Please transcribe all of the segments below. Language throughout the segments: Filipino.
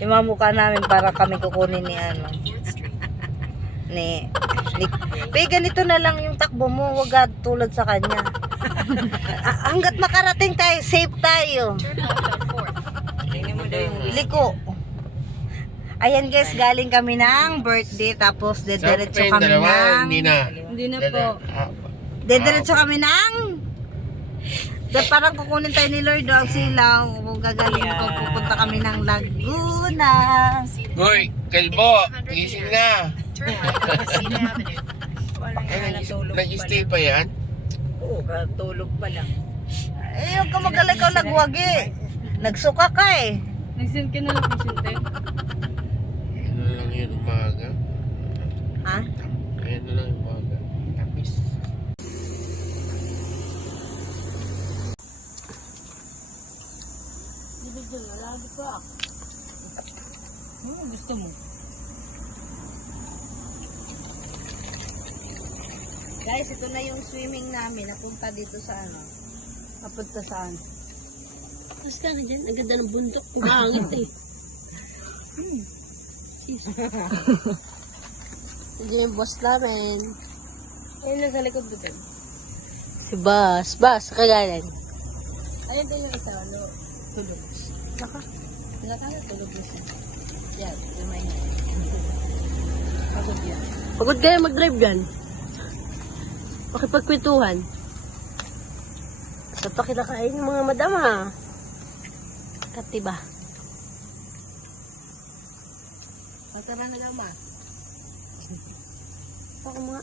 Yung mga mukha namin para kami kukunin ni ano. Ni Pe, ganito na lang yung takbo mo, wag tulad sa kanya. Hanggat makarating tayo, safe tayo. Liko. Ayan guys, galing kami ng birthday, tapos dediretso kami ng... Hindi na po. Dediretso kami ng... Parang kukunin tayo ni Lord ang silaw. Gagaling ko, pupunta kami ng Laguna. Hoy, kalbo, gising na. Nag-stay pa yan? Oo, tulog pa lang. Eh, huwag ka magaling ka nagwagi. Nagsuka ka eh. Nag-send ka na lang po, Sinte. Ano lang yun umaga? Ha? Ayan na lang yung umaga. Tamis. Dito dyan, nalagi pa. Ano gusto mo? Guys, ito na yung swimming namin. Napunta dito sa ano. Napunta saan? Basta ka dyan, ang ganda ng bundok. Kumangit eh. Hindi yung boss namin. Ayun na sa likod dito. Si Bas. Bas, kagalan. Ayun din yung isa, ano, tulog. Naka, tulog na siya. Yan, lumay na. Pagod yan. Pagod kayo mag-drive yan. Makipagkwentuhan. Sa pakinakain ng mga madam ha. Katiba. Matara na lang ba? Ako mga.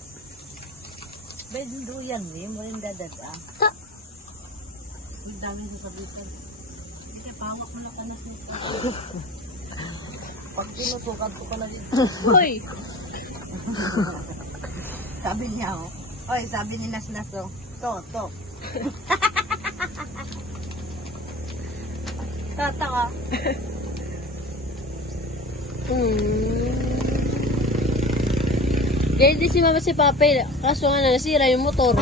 Bendo yan, eh. Mo rin dadat, ah. Ang dami sa sabitan. Hindi, pawak mo na ka na siya. Pag tinutukan ko pa na dito. Hoy! Sabi niya, oh. Oy, sabi ni Nas, oh. To. Tataka. Gaya din si mama si papa eh. Kaso nga na nasira yung motor.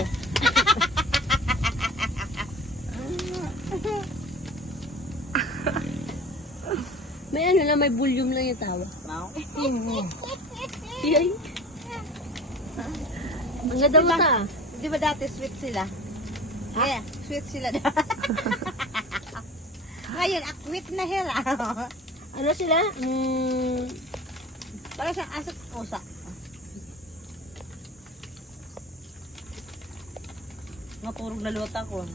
May ano lang, may volume lang yung tawa. Wow. Yay. Ang ganda mo ta. Di ba dati sweet sila? Yeah, sweet sila. Ngayon, akwit na hera. Ano sila? Para siyang asat pusa. Mapurog na luta ko.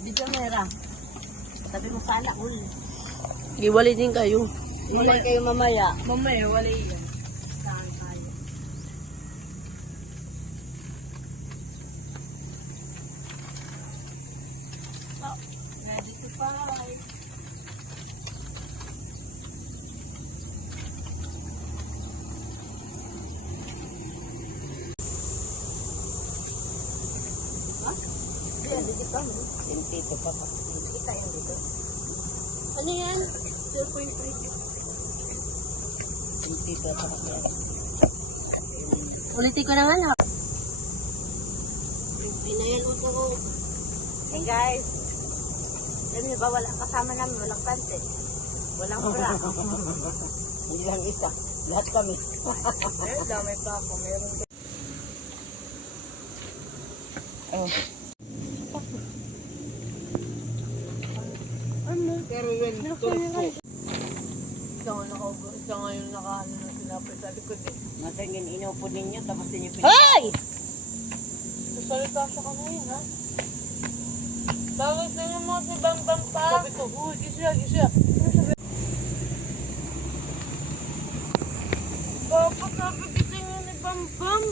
Dito mera. Sabi mo sana, ul. Iwalay din kayo. Iwalay kayo mamaya. Mamaya, wala yan. Saan tayo? Oh, ready to fight. Dito pa pa. Kita yung dito. Ano yan? Dito pa pa. Ulitin ko naman ha. Pinayan ko ko. Hey guys. Alam niyo ba, walang kasama namin, walang pante. Walang bra. Hindi lang isa. Lahat kami. Damay pa ako, meron. Oh. Pero yun, isa ngayon nakaano na sinapay sa likod eh. Matangin inupo ninyo, tapos ninyo Hoy! Sasalita siya ka ngayon ha? Bakit sa'yo mo si Bambam pa? Sabi ko, huy, gisya. Bakit sabi gising yun ni Bambam?